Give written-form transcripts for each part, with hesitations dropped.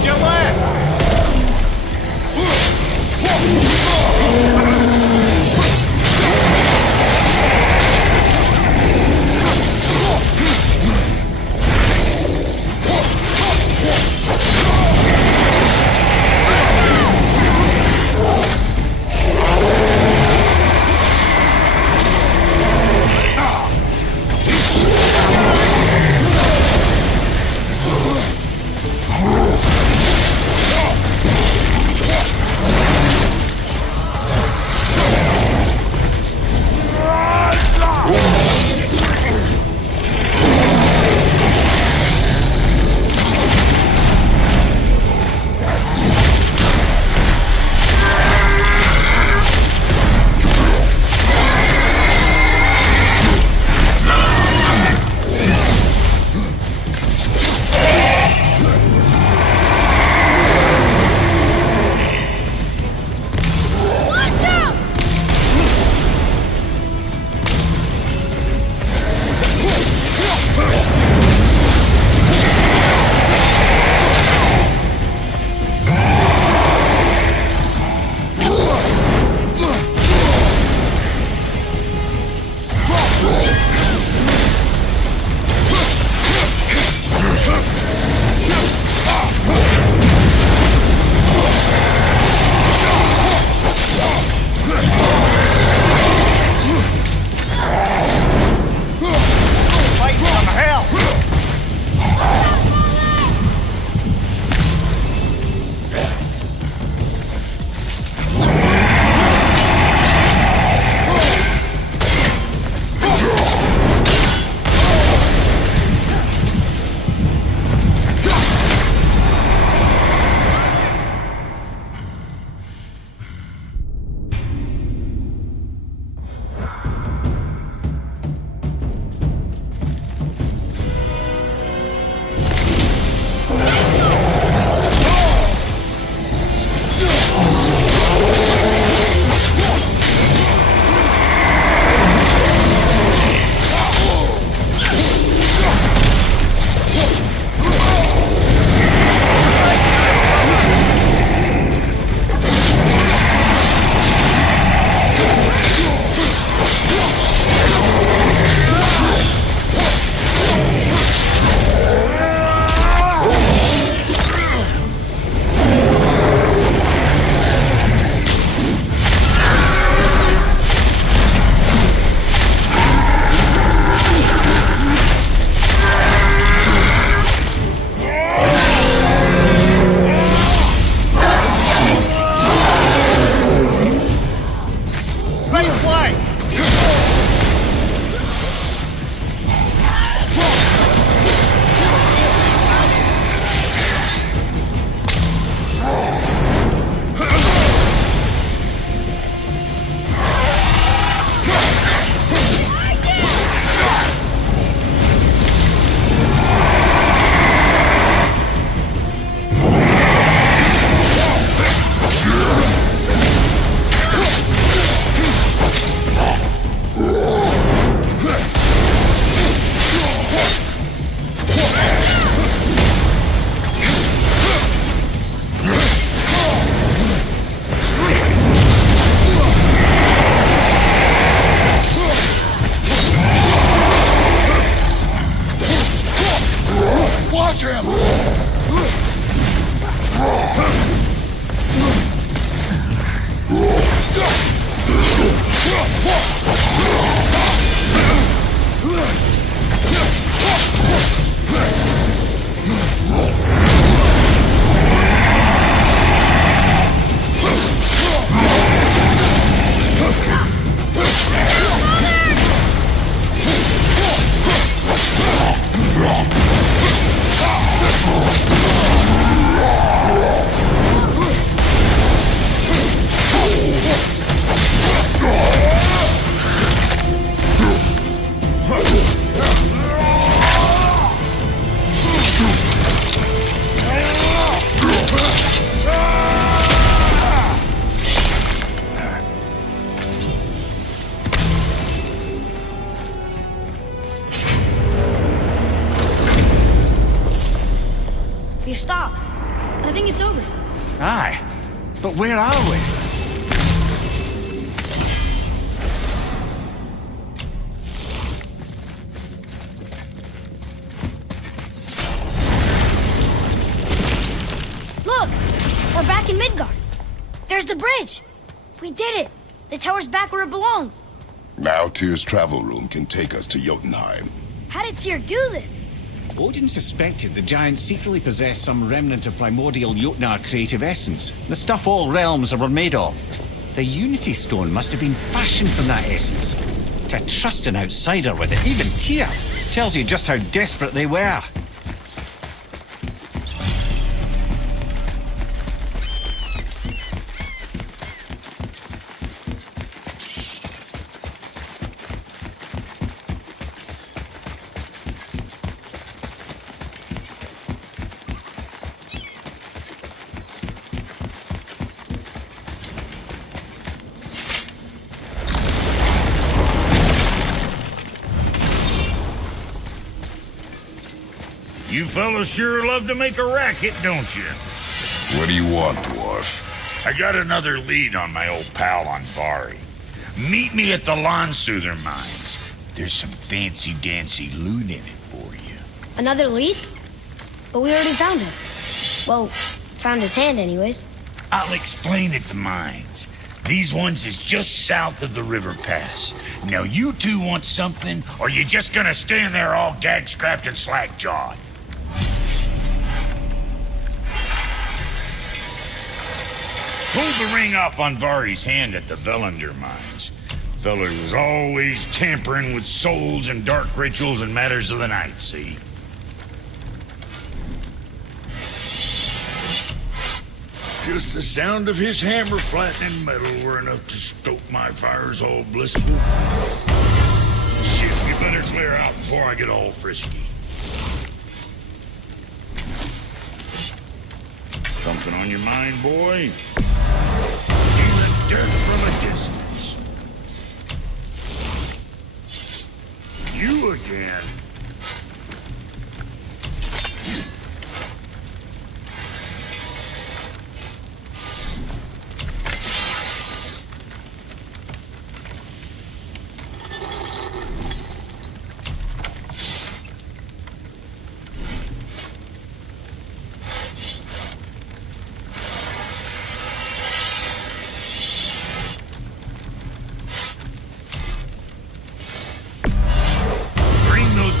Watch your left! I think it's over. Aye. But where are we? Look! We're back in Midgard. There's the bridge. We did it. The tower's back where it belongs. Now Tyr's travel room can take us to Jotunheim. How did Tyr do this? Odin suspected the giants secretly possessed some remnant of primordial Jotnar creative essence, the stuff all realms were made of. The Unity Stone must have been fashioned from that essence. To trust an outsider with it, even Tyr, tells you just how desperate they were. You fellas sure love to make a racket, don't you? What do you want, dwarf? I got another lead on my old pal Andvari. Meet me at the Landsoother mines. There's some fancy-dancy loot in it for you. Another lead? But we already found him. Well, found his hand anyways. I'll explain at the mines. These ones is just south of the river pass. Now you two want something, or you just gonna stand there all gag-scrapped and slack-jawed? Pulled the ring off Andvari's hand at the Velander mines. Feller was always tampering with souls and dark rituals and matters of the night, see? Just the sound of his hammer flattening metal were enough to stoke my fires all blissful. Shit, we better clear out before I get all frisky. Something on your mind, boy? Feeling dirt from a distance. You again.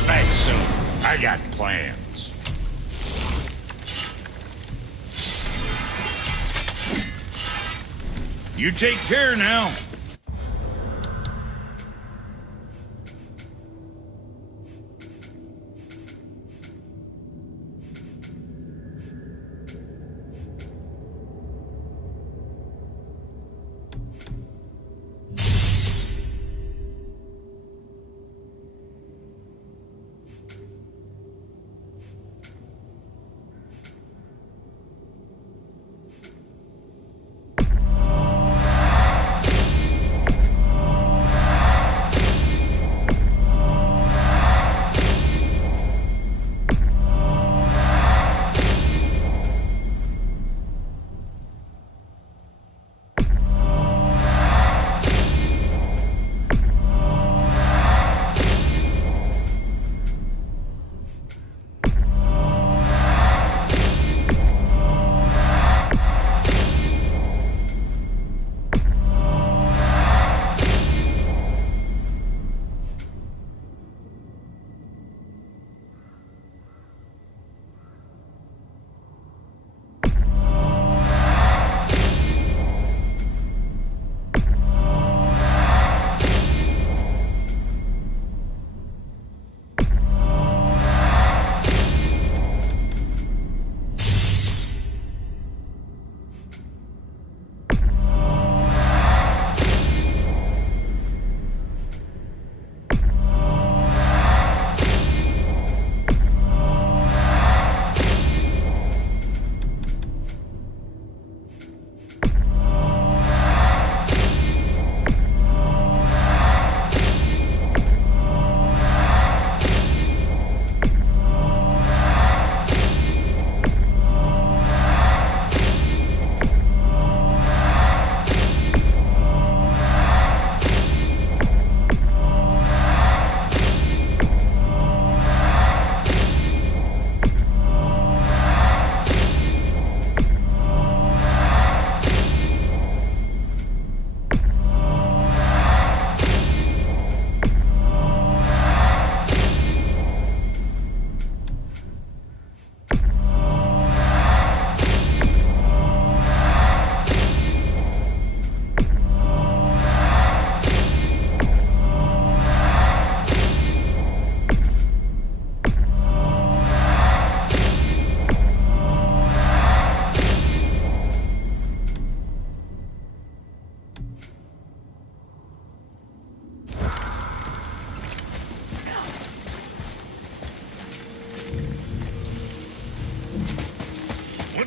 Back soon. I got plans. You take care now.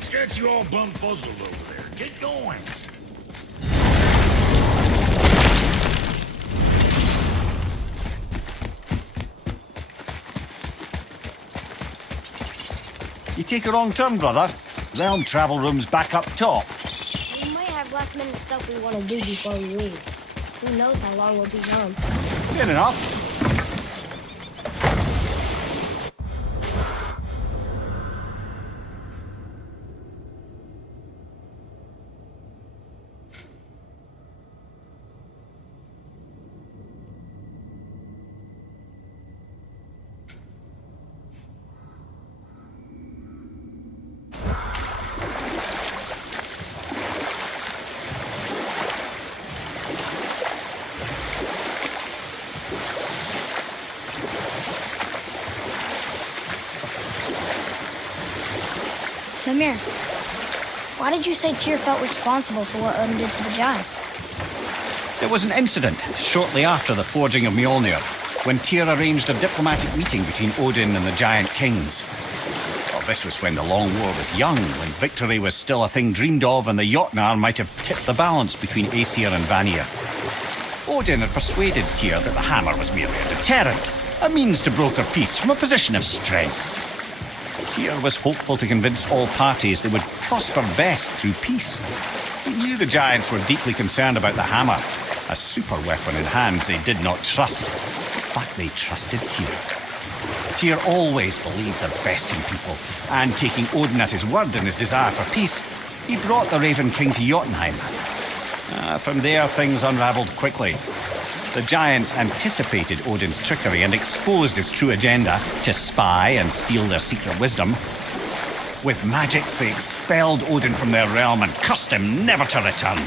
What's got you all bumfuzzled over there? Get going. You take a wrong turn, brother. Realm travel room's back up top. We might have last minute stuff we want to do before we leave. Who knows how long we'll be gone. Fair enough. Mimir, why did you say Tyr felt responsible for what Odin did to the giants? There was an incident shortly after the forging of Mjolnir, when Tyr arranged a diplomatic meeting between Odin and the giant kings. Well, this was when the Long War was young, when victory was still a thing dreamed of, and the Jotnar might have tipped the balance between Aesir and Vanir. Odin had persuaded Tyr that the hammer was merely a deterrent, a means to broker peace from a position of strength. Tyr was hopeful to convince all parties they would prosper best through peace. He knew the giants were deeply concerned about the hammer, a super weapon in hands they did not trust. But they trusted Tyr. Tyr always believed the best in people, and taking Odin at his word in his desire for peace, he brought the Raven King to Jotunheim. From there, things unraveled quickly. The giants anticipated Odin's trickery and exposed his true agenda to spy and steal their secret wisdom. With magics, they expelled Odin from their realm and cursed him never to return.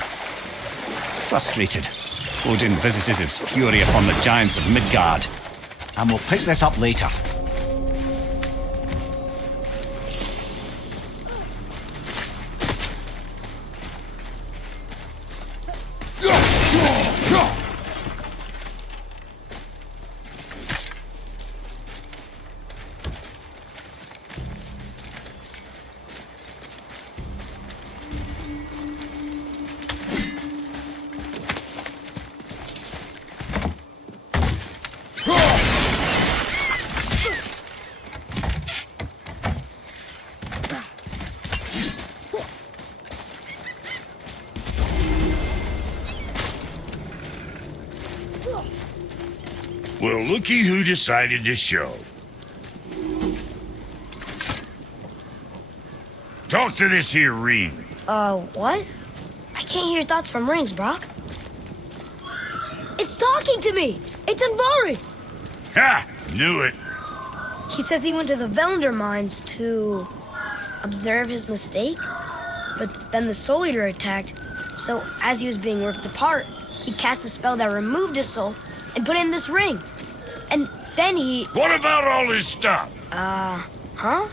Frustrated, Odin visited his fury upon the giants of Midgard. And we'll pick this up later. Well, looky who decided to show. Talk to this here ring. What? I can't hear thoughts from rings, Brock. It's talking to me! It's Andvari! Ha! Knew it. He says he went to the Velnder mines to observe his mistake, but then the Soul Eater attacked, so as he was being ripped apart, he cast a spell that removed his soul and put in this ring. And then he... What about all his stuff? Huh?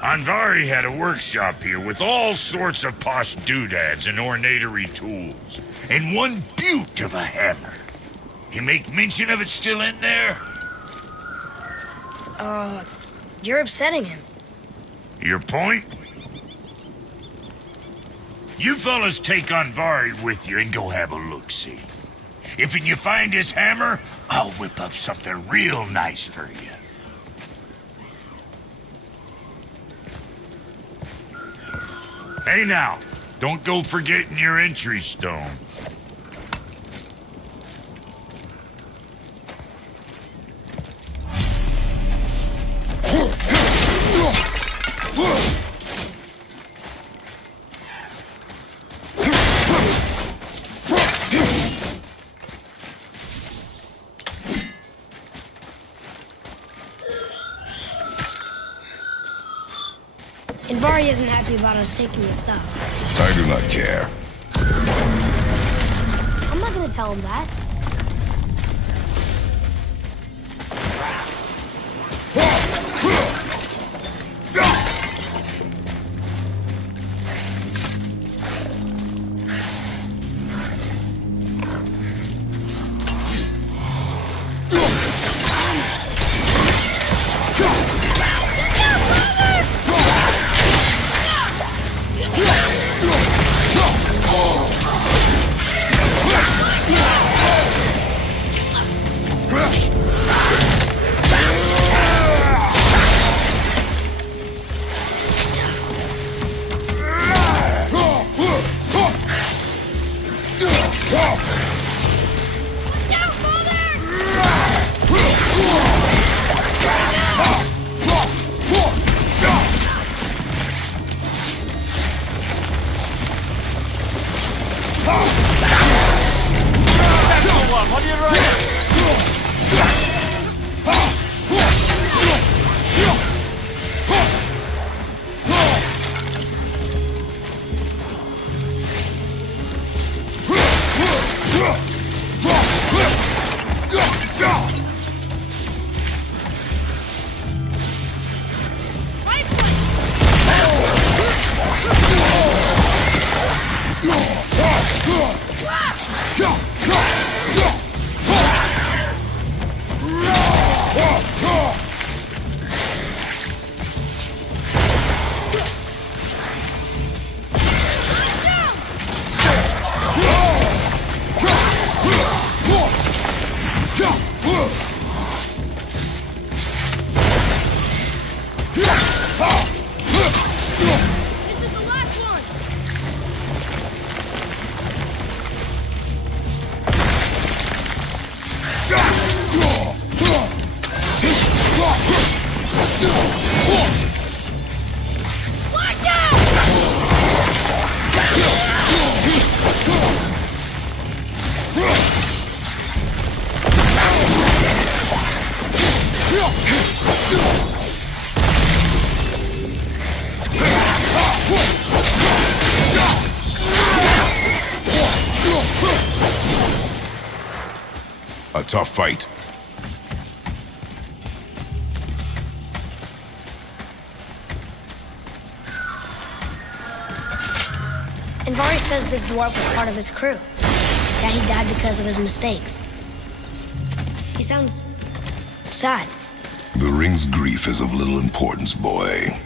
Andvari had a workshop here with all sorts of posh doodads and ornatory tools, and one beaut of a hammer. You make mention of it still in there? You're upsetting him. Your point? You fellas take Andvari with you and go have a look-see. If you find his hammer, I'll whip up something real nice for you. Hey now, don't go forgetting your entry stone. Andvari isn't happy about us taking his stuff. I do not care. I'm not gonna tell him that. This is the last one! Watch out! A tough fight. Andvari says this dwarf was part of his crew. That he died because of his mistakes. He sounds sad. The ring's grief is of little importance, boy.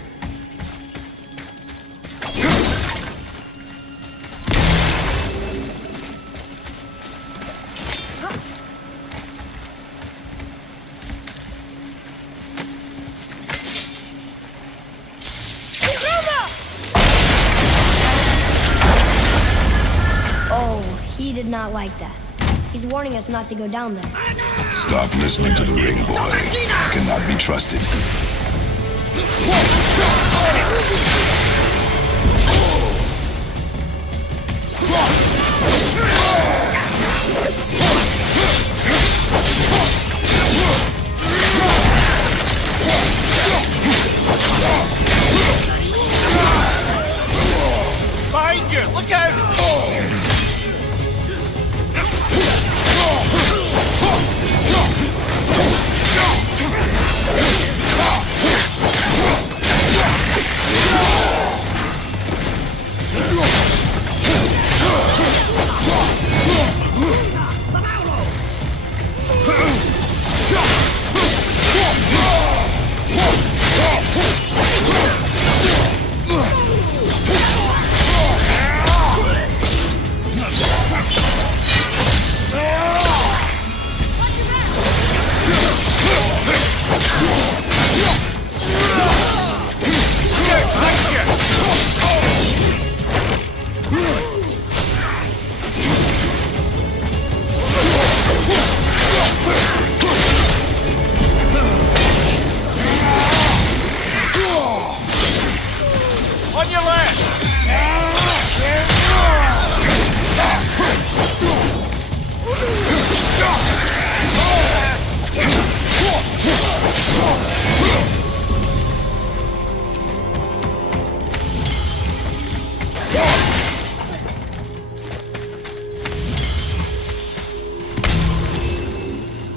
Oh, he did not like that. He's warning us not to go down there. Stop listening to the ring, boy. Cannot be trusted. Behind you! Look out! On your left!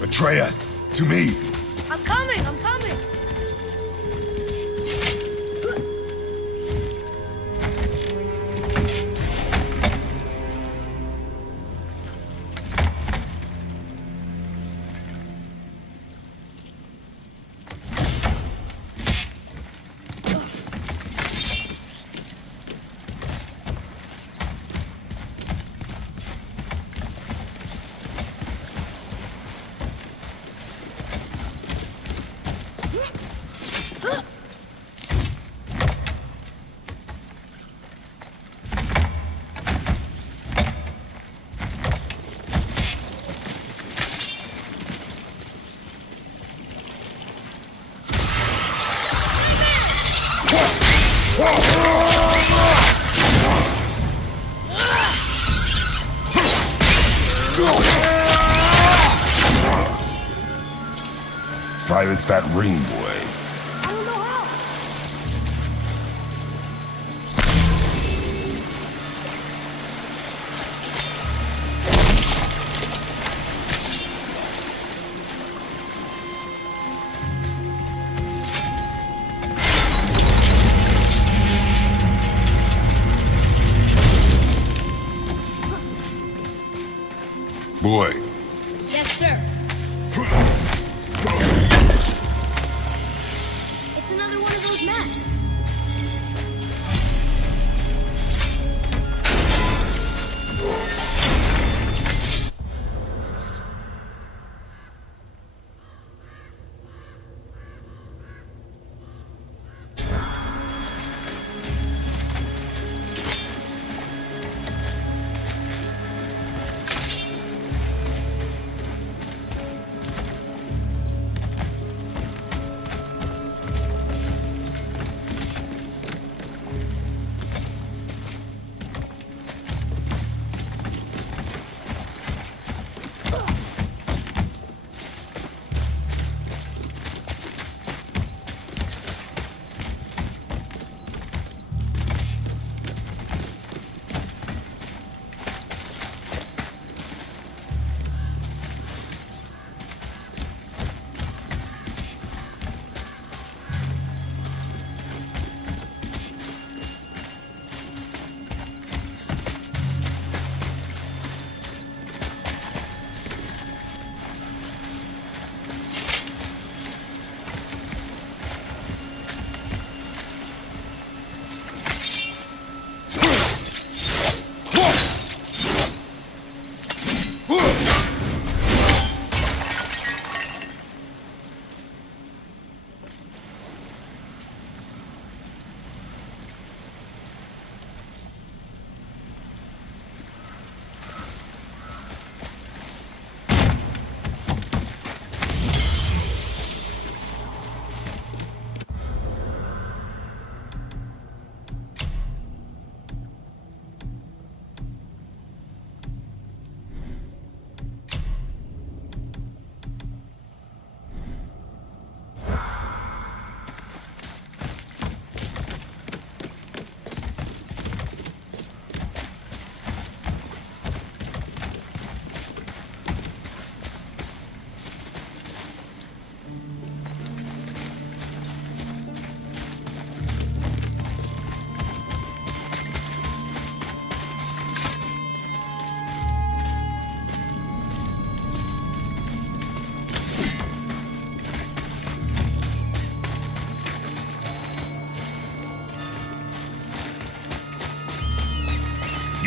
Atreus, to me. I'm coming! I'm coming! Silence that ring, boy. I don't know how! Boy, Yes, sir.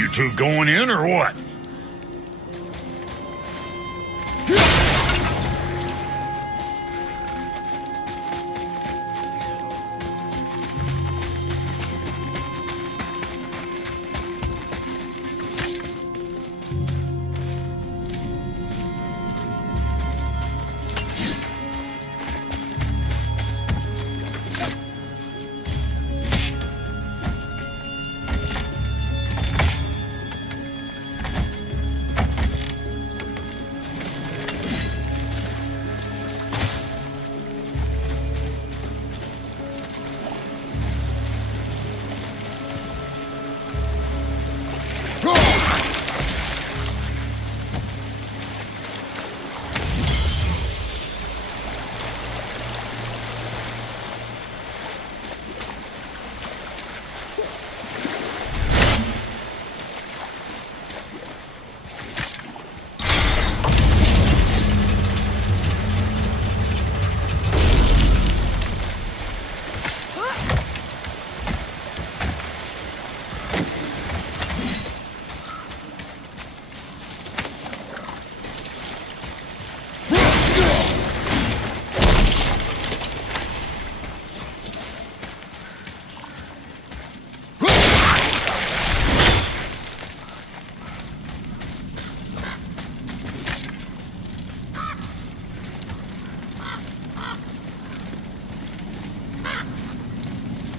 You two going in or what?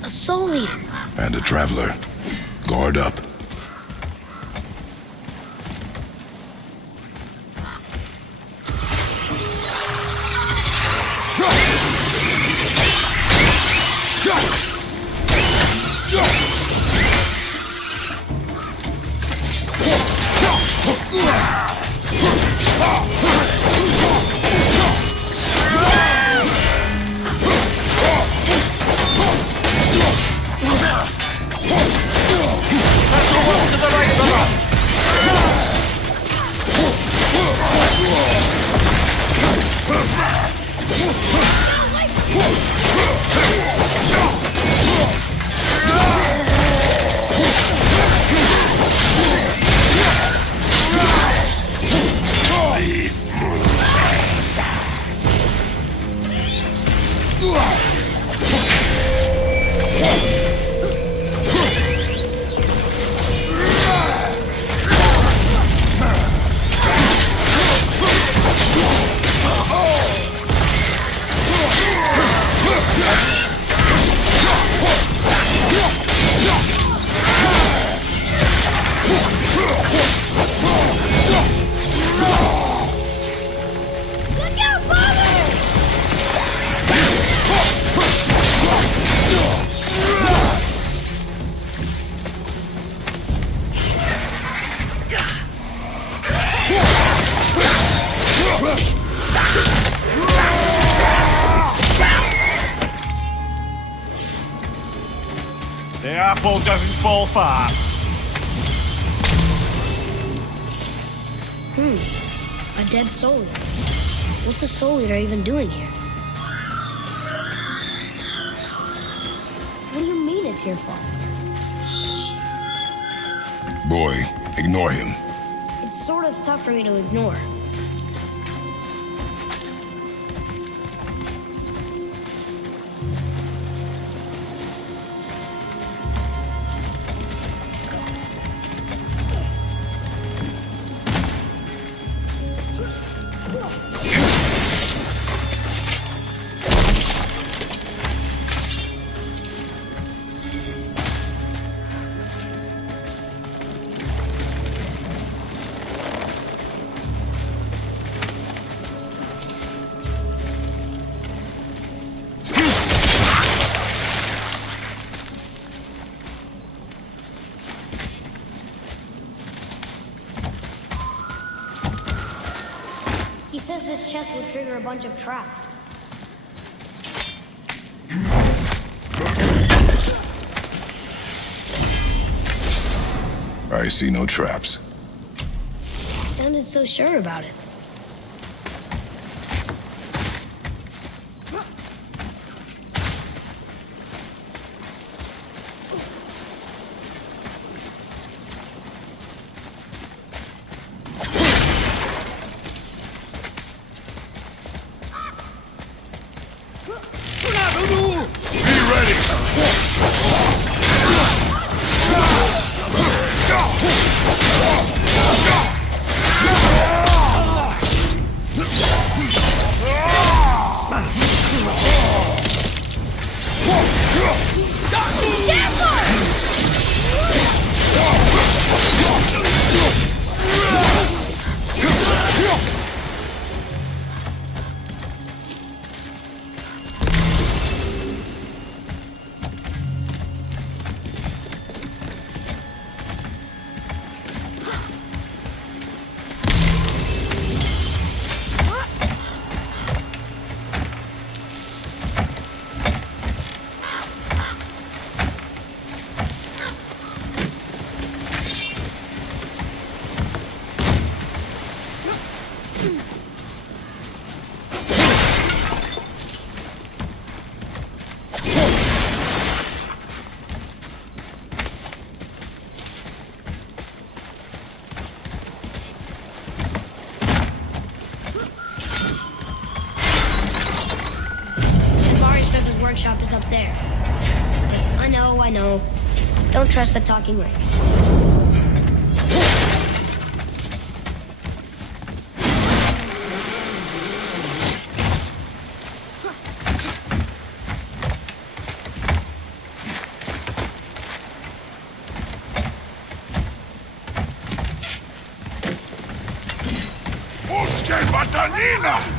A soul eater. And a traveler. Guard up. The apple doesn't fall far. A dead soul eater. What's a soul eater even doing here? What do you mean it's your fault? Boy, ignore him. It's sort of tough for me to ignore. He says this chest will trigger a bunch of traps. I see no traps. You sounded so sure about it. ready! Varys says his workshop is up there. But I know. Don't trust the talking ring. Busque Batanina!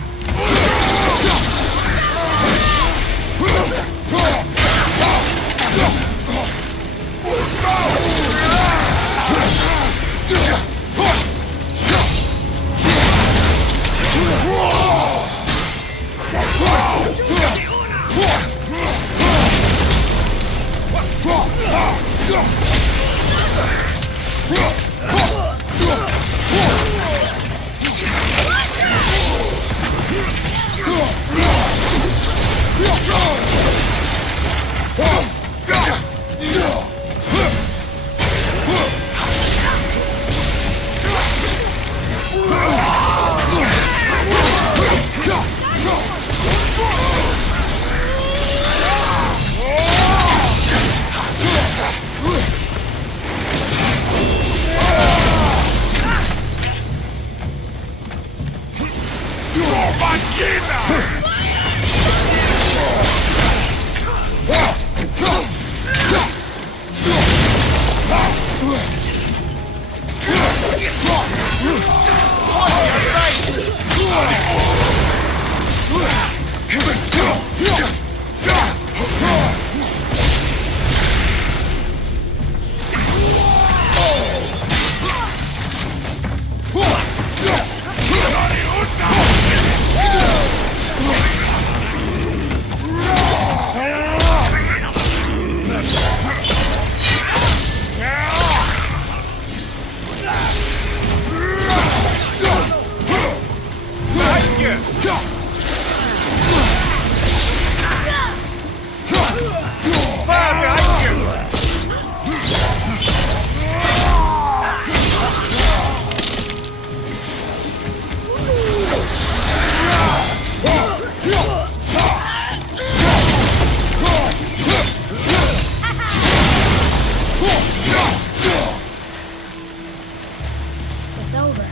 It's over.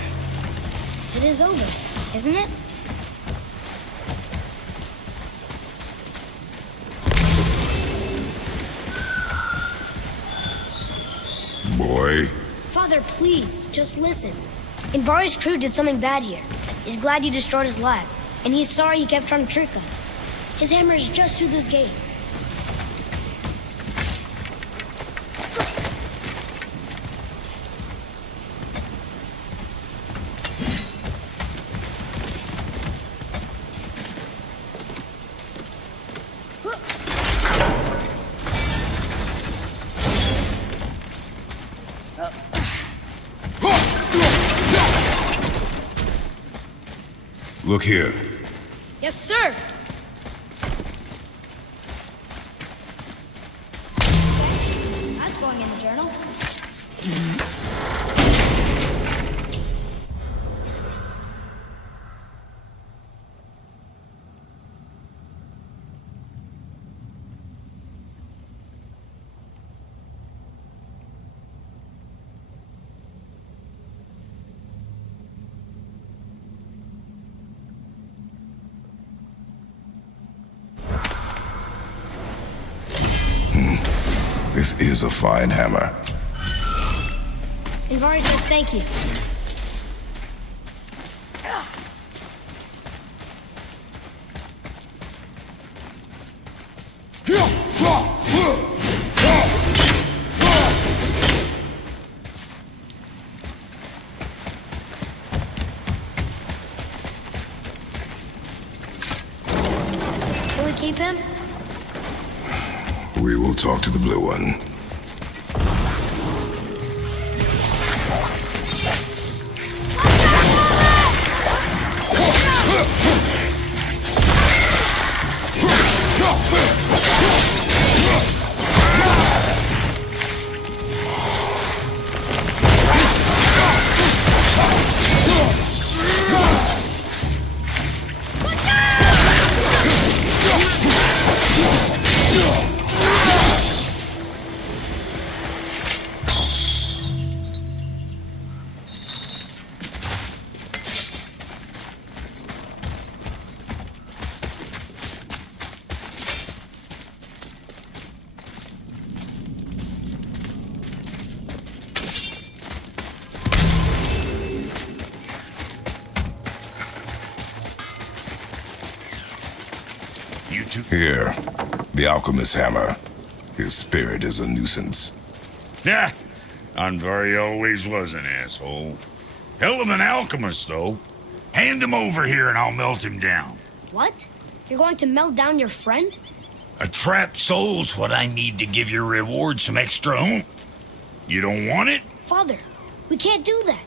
It is over, isn't it? Boy, Father, please, just listen. Invari crew did something bad here. He's glad you destroyed his lab, and he's sorry he kept trying to trick us. His hammer is just through this gate. look here. Yes, sir. That's going in the journal. This is a fine hammer. Andvari says thank you. Can we keep him? We will talk to the blue one. You two... Here, the alchemist's hammer. His spirit is a nuisance. Nah, Andvari always was an asshole. Hell of an alchemist, though. Hand him over here and I'll melt him down. What? You're going to melt down your friend? A trapped soul's what I need to give your reward some extra oomph. You don't want it? Father, we can't do that.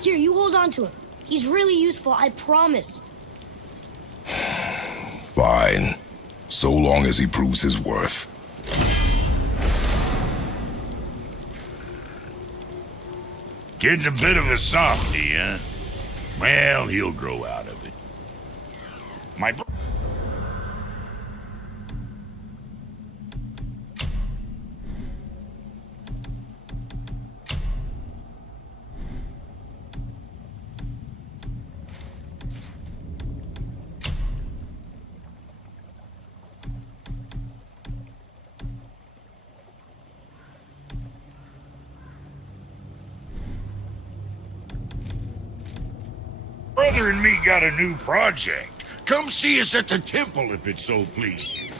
Here, you hold on to him. He's really useful, I promise. Fine. So long as he proves his worth. Kid's a bit of a softie, huh? Well, he'll grow out of it. My bro... Brother and me got a new project. Come see us at the temple if it so please you.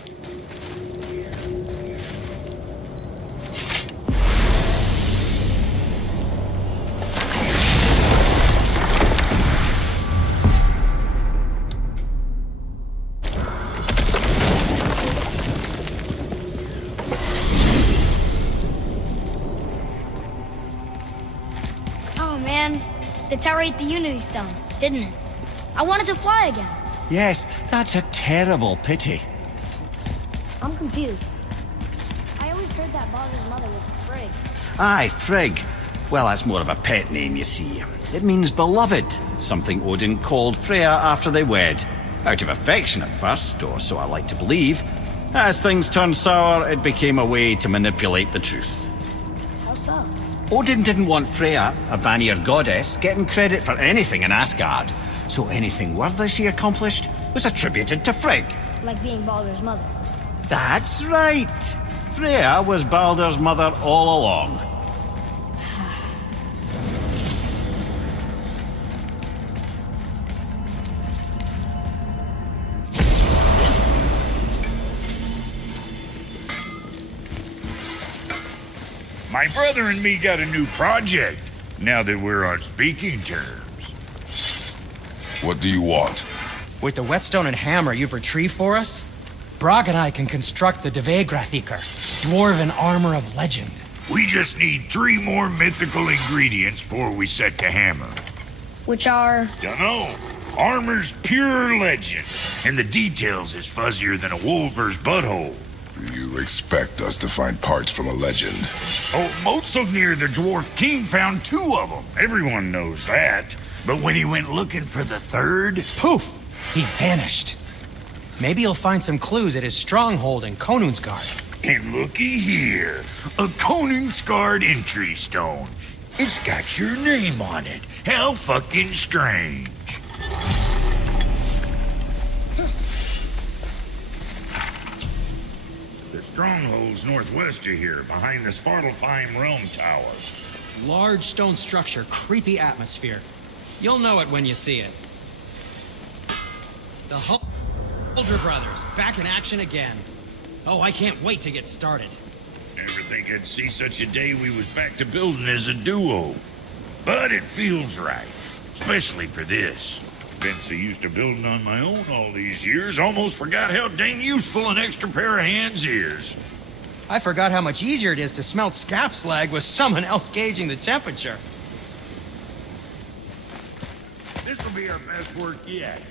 Oh man, the tower ate the Unity Stone, didn't it? I wanted to fly again. Yes, that's a terrible pity. I'm confused. I always heard that Baldur's mother was Frigg. Aye, Frigg. Well, that's more of a pet name, you see. It means beloved, something Odin called Freya after they wed. Out of affection at first, or so I like to believe. As things turned sour, it became a way to manipulate the truth. How so? Odin didn't want Freya, a Vanir goddess, getting credit for anything in Asgard. So anything worthy she accomplished was attributed to Frigg. Like being Baldur's mother. That's right. Freya was Baldur's mother all along. My brother and me got a new project, now that we're on speaking terms. What do you want? With the whetstone and hammer you've retrieved for us, Brog and I can construct the Dvegrathikr, dwarven armor of legend. We just need 3 more mythical ingredients before we set to hammer. Which are... Dunno. Armor's pure legend, and the details is fuzzier than a wolver's butthole. You expect us to find parts from a legend? Oh, Motsognir the Dwarf King found 2 of them. Everyone knows that. But when he went looking for the 3rd... Poof! He vanished. Maybe he'll find some clues at his stronghold in Konunsgard. And looky here, a Koningsgard entry stone. It's got your name on it. How fucking strange. The stronghold's northwest of here, behind the Svartalfheim Realm Tower. Large stone structure, creepy atmosphere. You'll know it when you see it. The Huldra brothers, back in action again. Oh, I can't wait to get started. Never think I'd see such a day we was back to building as a duo. But it feels right, especially for this. Been so used to building on my own all these years, almost forgot how dang useful an extra pair of hands is. I forgot how much easier it is to smelt scap slag with someone else gauging the temperature. This'll be our best work yet.